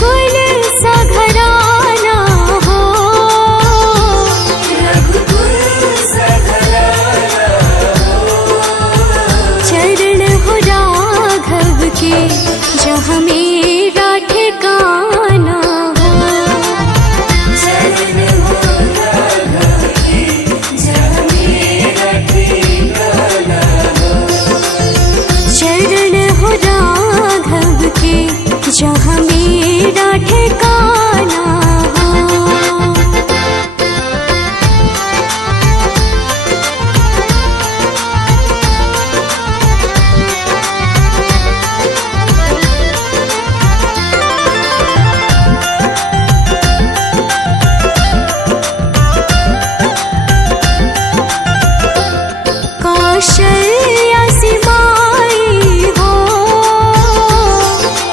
रघुकुल सा घराना हो, रघुकुल सा घराना हो। चरण हो राघव के जहाँ मेरा ठिकाना हो, चरण हो राघव के जहाँ मेरा ठिकाना हो। चरण हो राघव के जहाँ मेरा ठिकाना हो। कौशल्या सी माई हो,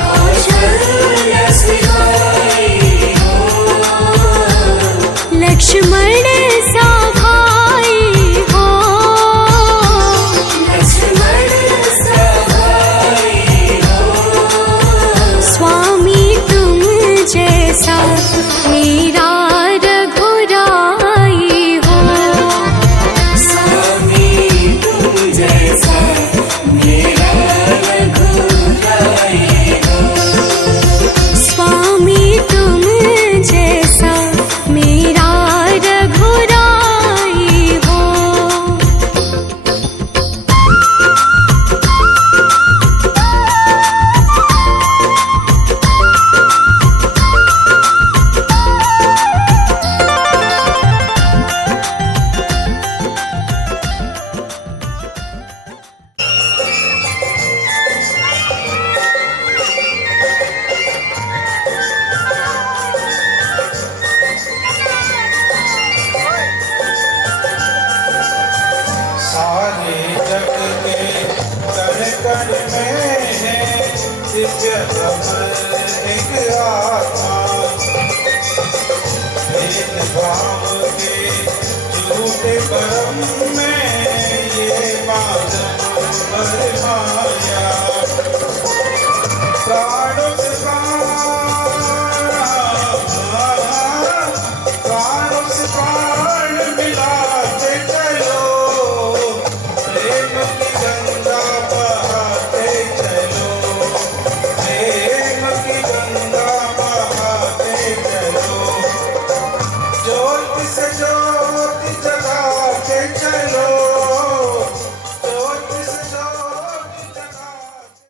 कौशल्या सी माई हो। लक्ष्मण सा भाई हो, लक्ष्मण सा भाई हो। स्वामी तुम जैसा मेरा रघुराई हो, स्वामी तुम जैसा मेरा रघुराई हो। स्वामी तुम जैसा मेरा रघुराई हो। सारे जग के कण कण में है दिव्य अमर एक आत्मा। भेदभाव के झूठे भ्रम में ये माधव माया। प्राणों से प्राण मिलाते चलो, प्रेम की गंगा बहाते चलो, प्रेम की गंगा बहाते चलो। ज्योति से ज्योति जगाते चलो, ज्योति से ज्योति जगाते।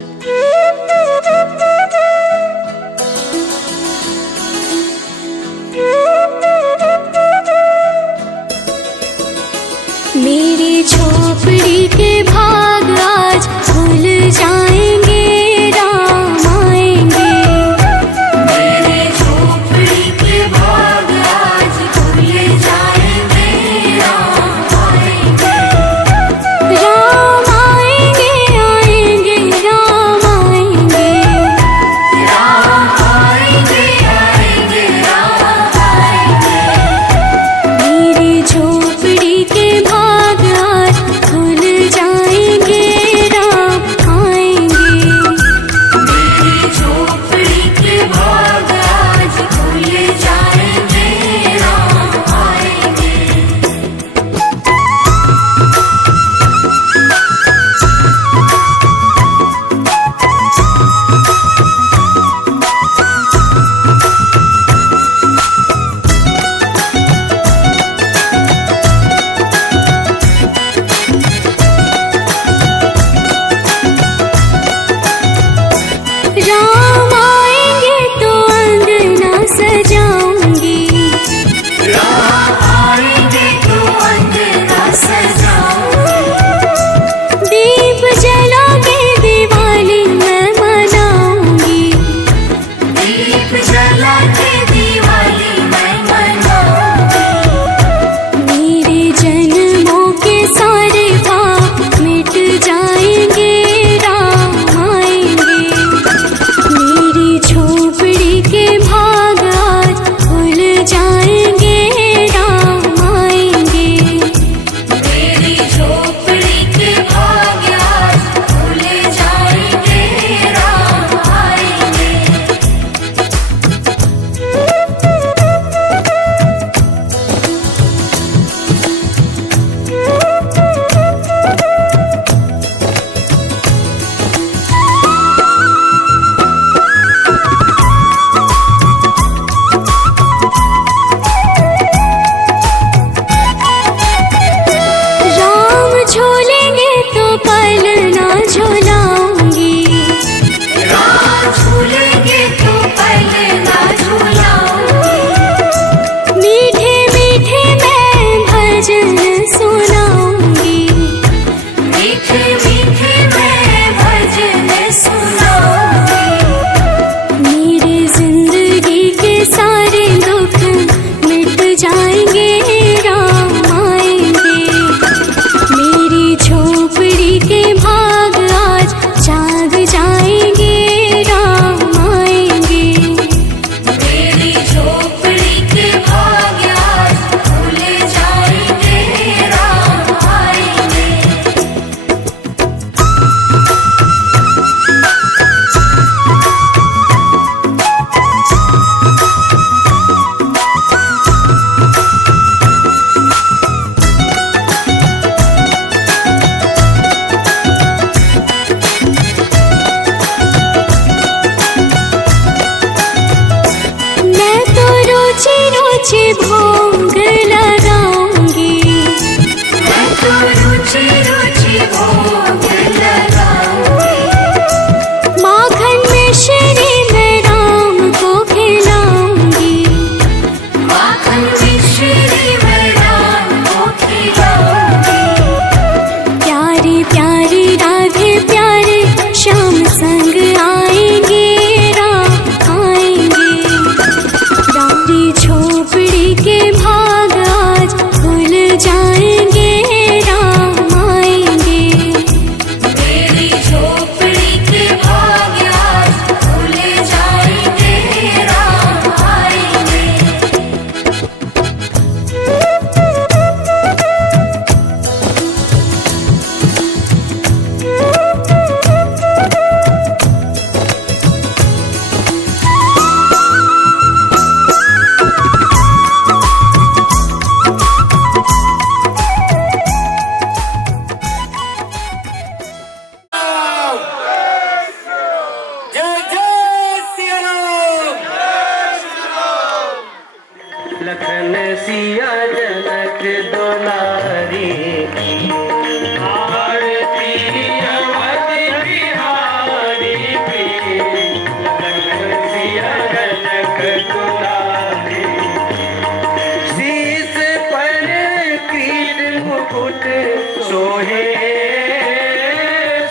दुलारी। शीश पर कीर मुकुट सोहे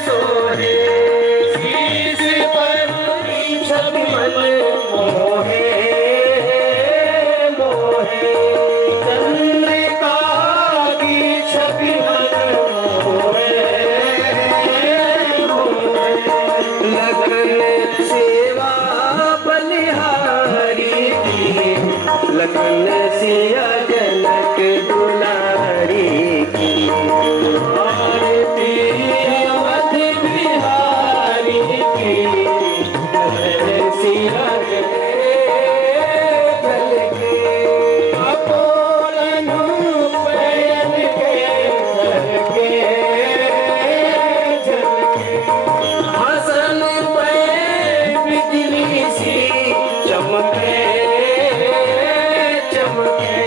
सोहे, शीश पर छवि मन मोहे मोहे, चंद्रिका की छवि मन मोहे मोहे। लगन सेवा बलिहारी की, लगन सिया जनक दुलारी की। आरती अवध बिहारी की, लगन सिया जनक के। अपोलन पयन के झलके झलके, हसन पे बिजली सी चमके चमके,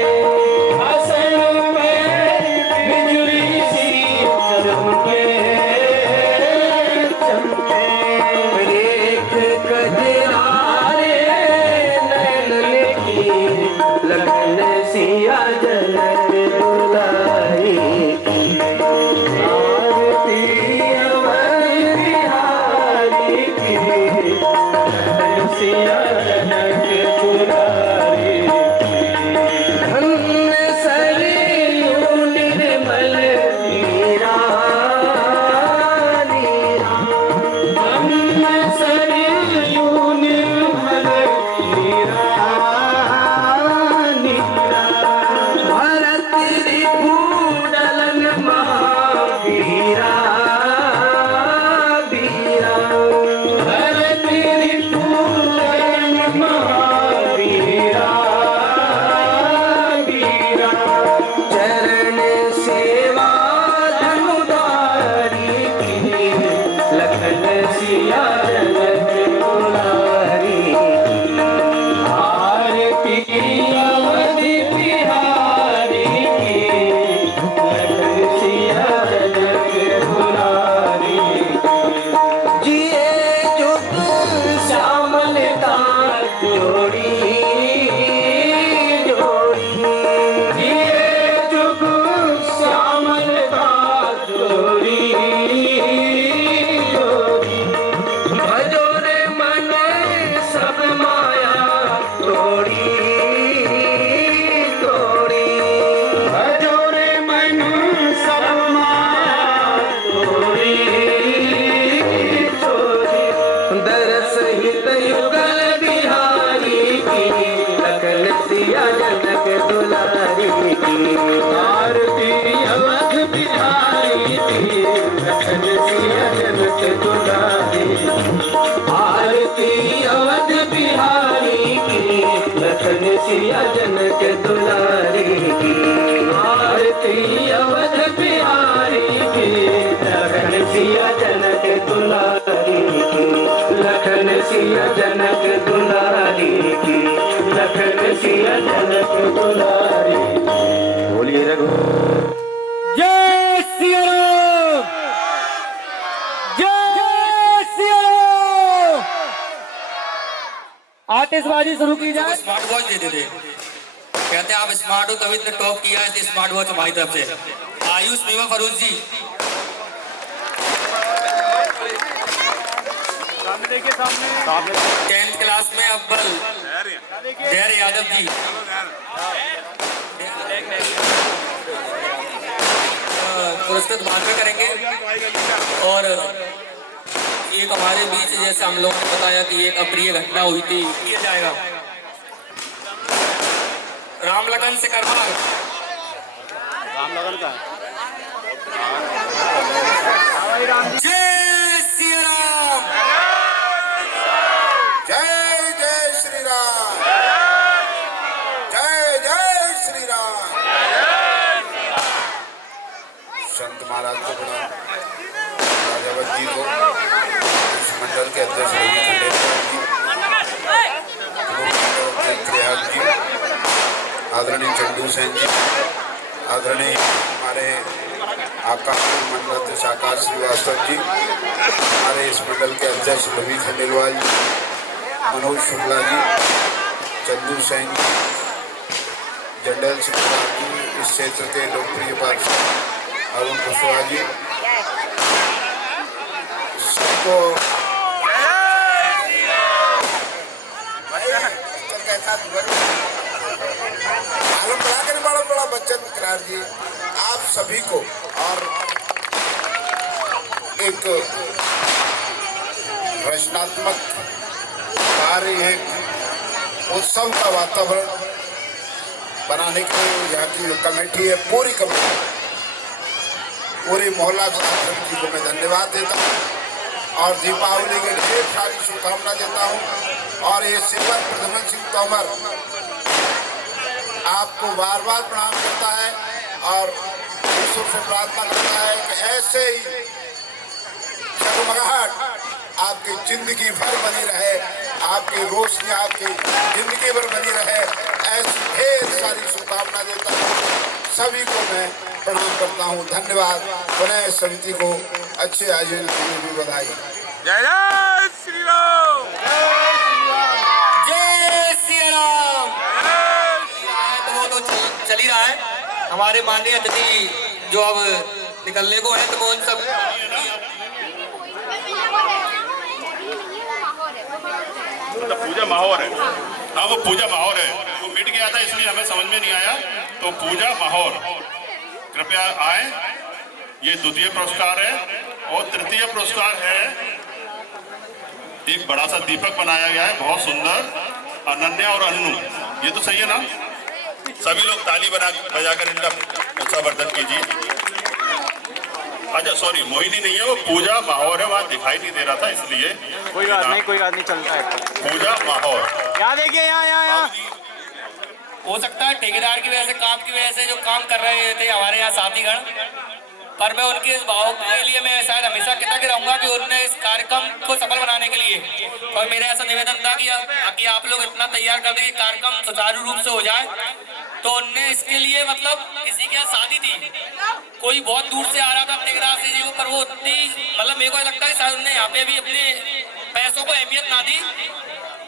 हसन पे बिजली सी चमके चमके। रेख कजरारे नैनन की, लगन सिया जनक दुलारी की। आरती अवध बिहारी की, लगन सिया जनक दुलारी की। धन्य सरयू निर्मल नीरा नीरा, धन्य सरयू निर्मल नीरा नीरा। भरत रिपुडलन महावीरा वीरा, भरत रिपुडलन महावीरा वीरा। चरण सेवा धनुधारी की, लगन सिया जनक दुलारी की। आरती अवध बिहारी की, लगन सिया जनक दुलारी की। जिए जुग श्यामलता जोड़ी जोड़ी, जिए जुग श्यामलता जोड़ी जोड़ी। भजो रे मन सब माया तोड़ी तोड़ी, भजो रे मन सब माया तोड़ी तोड़ी। दरस हित युगल बिहारी की, लगन सिया जनक दुलारी की। आरती अवध बिहारी की, लगन सिया जनक दुलारी। आरती अवध बिहारी की, लगन सिया जनक दुलारी की। आरती अवध बिहारी की, लगन सिया जनक दुलारी की। लगन सिया जनक दुलारी की, लगन सिया जनक दुलारी। बोलिए रघु। जय सिया राम, जय सिया राम। आतिशबाजी शुरू की जाए। स्मार्ट वॉच दे देते, कहते हैं आप स्मार्ट हो तभी इतने टॉप किया है, स्मार्ट वॉच हमारी तरफ से। आयुष मीमा फरूज जी, देखिए सामने 10th क्लास में अव्वल धैर्य यादव जी, पुरस्कृत बाद में करेंगे। और एक हमारे बीच जैसे हम लोगों ने बताया कि एक अप्रिय घटना हुई थी, किया जाएगा राम लगन से करवार। राम लगन का जय सिया राम, जय जय श्री राम, जय जय श्री राम। संत महाराज को बड़ा राजावत जी को, इस मंडल के अध्यक्ष रवि खंडेलवाल जी, आदरणीय चंदू सेन जी, आदरणीय हमारे आकाश मंडल अध्यक्ष आकाश श्रीवास्तव जी, हमारे इस मंडल के अध्यक्ष रवि खंडेलवाल जी, मनोज शुक्ला जी, चंदू सेन जी, जनरल सेक्रेटरी जी, इस क्षेत्र के लोकप्रिय पार्षद अरुण कुशवाहा जी, सबको मालूम पड़ा कर बड़ा बच्चन करार जी, आप सभी को और एक रचनात्मक कार्य, एक उत्सव का वातावरण बनाने के लिए यहाँ की जो कमेटी है, पूरी कमेटी, पूरी मोहल्ला समिति को मैं धन्यवाद देता हूँ और दीपावली के ढेर सारी शुभकामना देता हूँ। और ये सेवक प्रद्युम्न सिंह तोमर आपको बार बार प्रणाम करता है और ईश्वर से प्रार्थना करता है कि ऐसे ही जगमगाहट आपकी जिंदगी भर बनी रहे, आपकी रोशनी आपकी जिंदगी भर बनी रहे, ऐसी ढेर सारी शुभकामना देता हूँ। सभी को मैं प्रणाम करता हूँ। धन्यवाद। पुनः समिति को अच्छे आयोजन के लिए भी बधाई। जय जय श्री राम। जय श्री राम। तो वो तो चल ही रहा है। हमारे माननीय अतिथि जो अब निकलने को है, तो वो उन सब पूजा माहौर है। हाँ, वो पूजा माहौर है, वो मिट गया था इसलिए हमें समझ में नहीं आया। तो पूजा माहौर, कृपया आए। ये द्वितीय पुरस्कार है और तृतीय पुरस्कार है, एक बड़ा सा दीपक बनाया गया है, बहुत सुंदर, अनन्या और अन्नू। ये तो सही है ना? सभी लोग ताली बजाकर इनका संवर्धन कीजिए। अच्छा सॉरी, मोहिनी नहीं है, वो पूजा माहौर है, वहाँ दिखाई नहीं दे रहा था इसलिए। कोई बात नहीं चलता है। पूजा माहौर, यहाँ देखिए, यहाँ हो सकता है ठेकेदार की वजह से, काम की वजह से जो काम कर रहे थे हमारे यहाँ साथीगण, पर मैं उनके इस भाव के लिए मैं शायद हमेशा कृतज्ञ रहूंगा कि उन्होंने इस कार्यक्रम को सफल बनाने के लिए, और मेरा ऐसा निवेदन था कि आप लोग इतना तैयार कर दें कि कार्यक्रम सुचारू रूप से हो जाए। तो उनने इसके लिए मतलब किसी के यहाँ शादी थी, कोई बहुत दूर से आ रहा था ठेकेदार से जी, पर वो उतनी मतलब मेरे को लगता है शायद उन्होंने यहाँ पे भी अपने पैसों को अहमियत ना दी।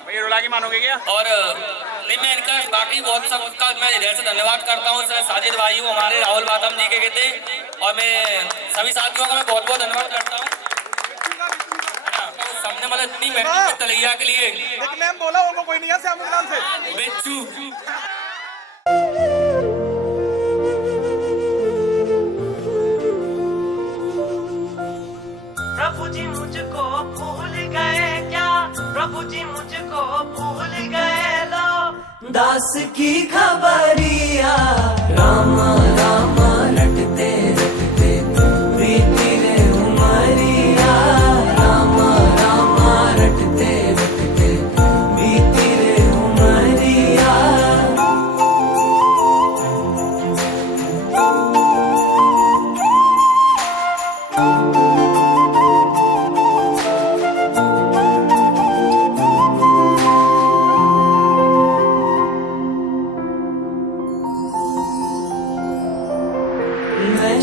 भैया रुला के मानोगे क्या? और नहीं, मैं इनका बाकी बहुत सबका मैं इधर से धन्यवाद करता हूँ। साजिद भाई हूँ, हमारे राहुल बादम जी के थे, और मैं सभी साथियों का मैं बहुत बहुत धन्यवाद करता हूँ। सबने मतलब इतनी मेहनत तलैया के लिए। मैम बोला उनको कोई नहीं है श्याम नाम से। बिच्छू प्रभु जी मुझको भूल गए क्या, प्रभु जी मुझको भूल गए लो, दास की खबरिया रामा रामा रटते रटते बीती रे उमरिया, रामा रामा रटते रटते बीती रे उमरिया।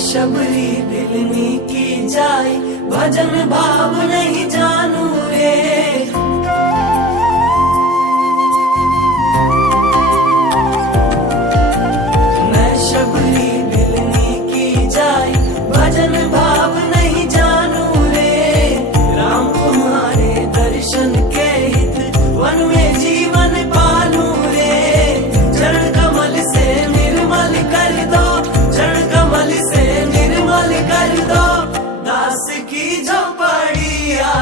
शबरी दिलनी की जाए, भजन भाव नहीं जानू रे, मैं शबरी दिलनी की जाए, भजन भाव नहीं जानू रे, राम तुम्हारे दर्शन के हित वन में जीवन पालू रे, चरण कमल से निर्मल कर दो, चरण कमल से निर्मल कर दो, दास की झोपड़िया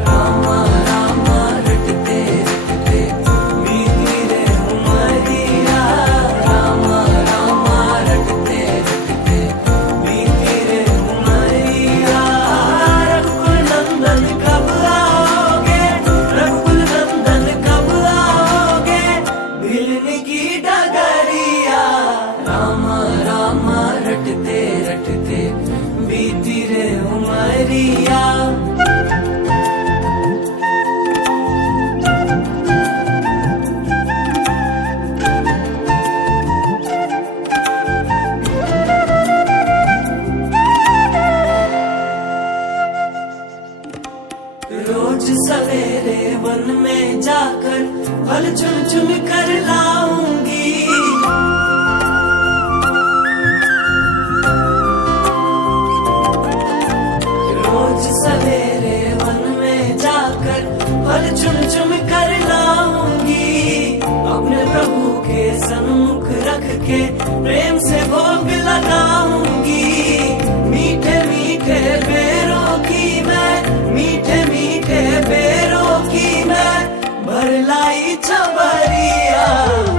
रामा रामा रटते रटते बीती रे उमरिया, रामा रामा रटते रटते बीती रे उमरिया। रघुकुल नंदन कब आओगे, रघुकुल नंदन कब आओगे, भिलन की डगरिया रामा रामा रटते रटते बीती रे उमरिया। रोज सवेरे वन में जाकर फल चुन चुन कर छबरिया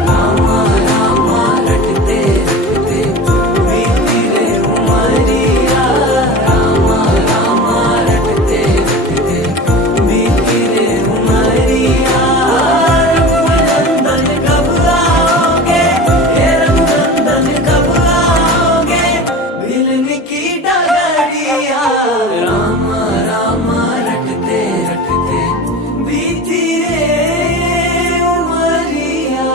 रामा रामा रटते रटते बीती रे उमरिया रामा रामा रटते रटते बीती रे उमरिया रघुनंदन कब आओगे हे रघुनंदन कब आओगे भिलनी की डगरिया रामा रामा रटते रटते बीती रे उमरिया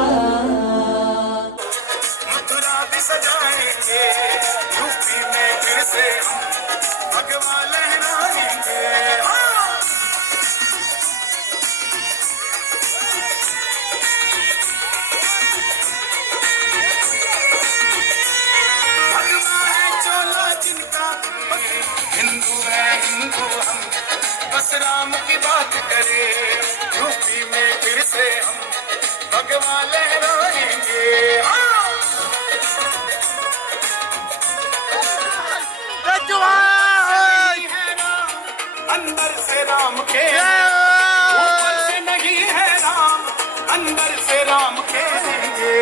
मथुरा भी सजाएंगे यूपी में फिर से हम भगवा लहराएंगे भगवा है चोला जिनका हिंदू है हिंदू हम बस राम की बात करें यूपी में फिर से हम भगवा लहराएंगे अंदर से राम खेलेंगे ऊपर से नहीं है राम अंदर से राम खेलेंगे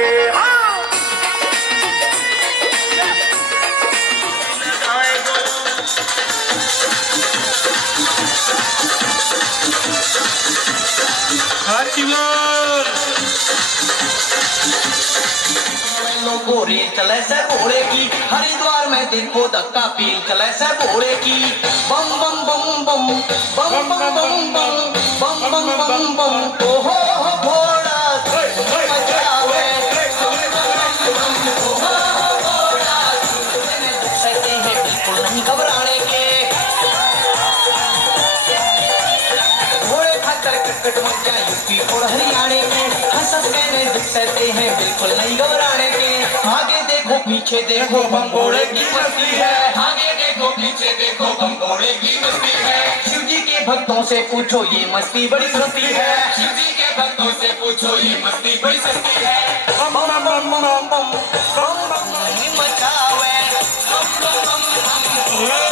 गोरे चले से भोले की हरिद्वार में देखो धक्का पील चले से भोले की बम बम बम बम बम बम बम बम बम बम बम बम ओ हो भोला मचावे सहते हैं बिल्कुल नहीं घबराने के घोड़े खाकर कटकट मच जाए यूपी और हरियाणा में हंसते हैं दुख सहते हैं बिल्कुल नहीं घबराने के आगे देखो पीछे देखो भंगोड़े की मस्ती है आगे देखो पीछे देखो भंगोड़े की मस्ती है शिव जी के भक्तों से पूछो ये मस्ती बड़ी सस्ती है शिव जी के भक्तों से पूछो ये मस्ती बड़ी सस्ती है बम बम बम बम बम बम बम मचावे बम बम बम मचावे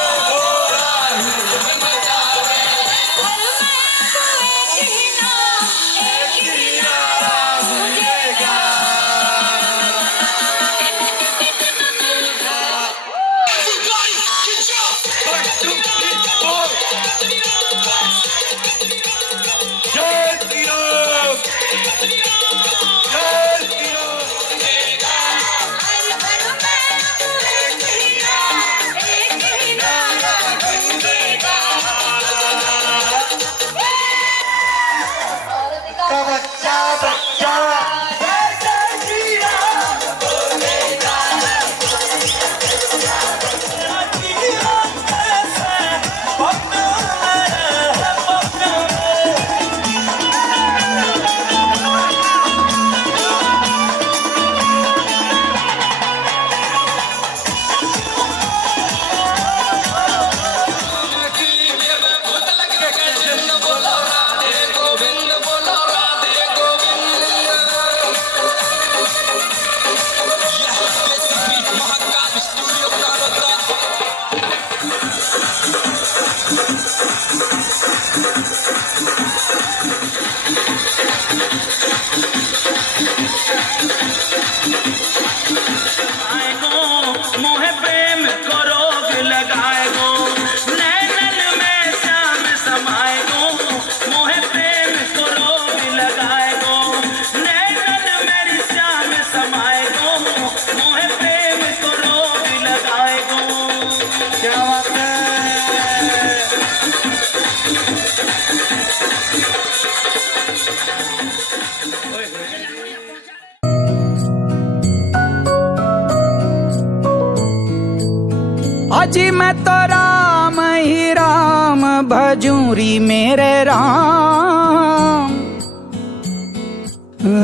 अजी मैं तो राम ही राम भजूरी मेरे राम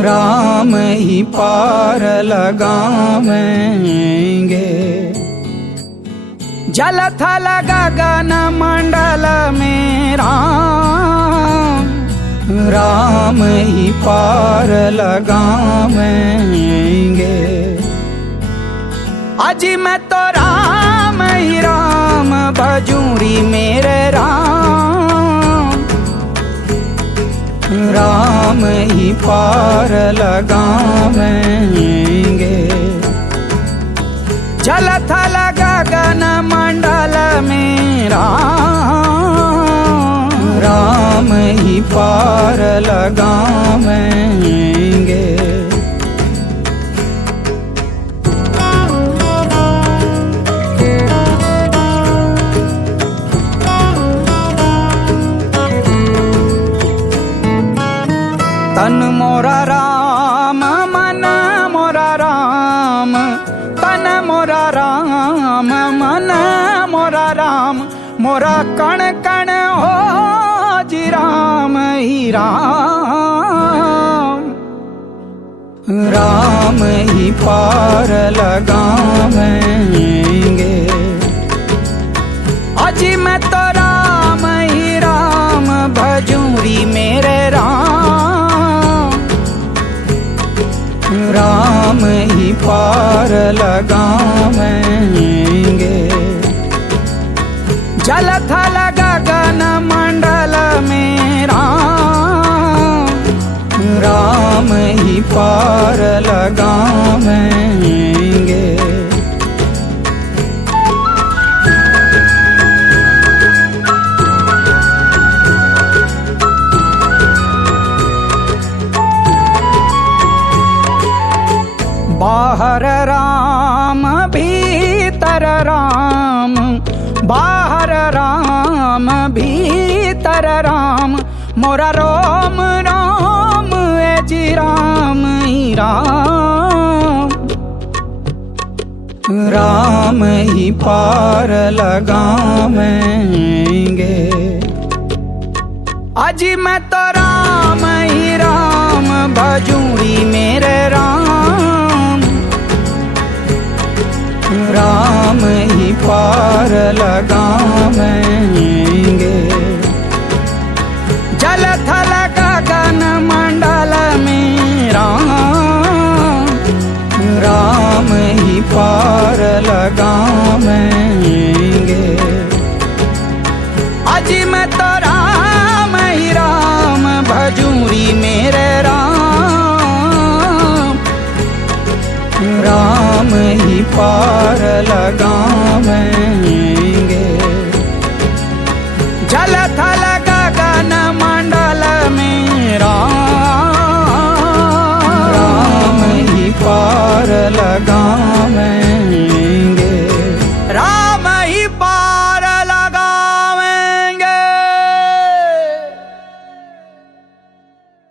राम ही पार लगावेंगे जल थल गगन मंडल में राम राम ही पार लगावेंगे अजी मैं तो राम ही राम भजूरी मेरे राम राम राम ही पार लगावेंगे। जल थल गगन मंडल में राम ही पार लगावेंगे। तन मोरा राम मन मोरा राम, तन मोरा राम मन मोरा राम, मोरा कण कण हो जी राम ही राम। राम ही पार लगावेंगे। अजी मैं तो राम ही राम भजूरी मेरे राम। राम ही पार लगावेंगे। जल थल गगन मंडल में राम ही पार लगावेंगे। बाहर राम भीतर राम, बाहर राम भीतर राम, मोरा रोम राम ए जी राम ही राम। राम ही पार लगावेंगे। अजी मैं तो राम ही राम भजूरी मेरे राम। राम ही पार लगावेंगे। जल थल गगन मंडल में राम ही पार लगावेंगे। अजी मैं तो राम ही राम भजूरी मेरे राम। राम ही पार लगावेंगे।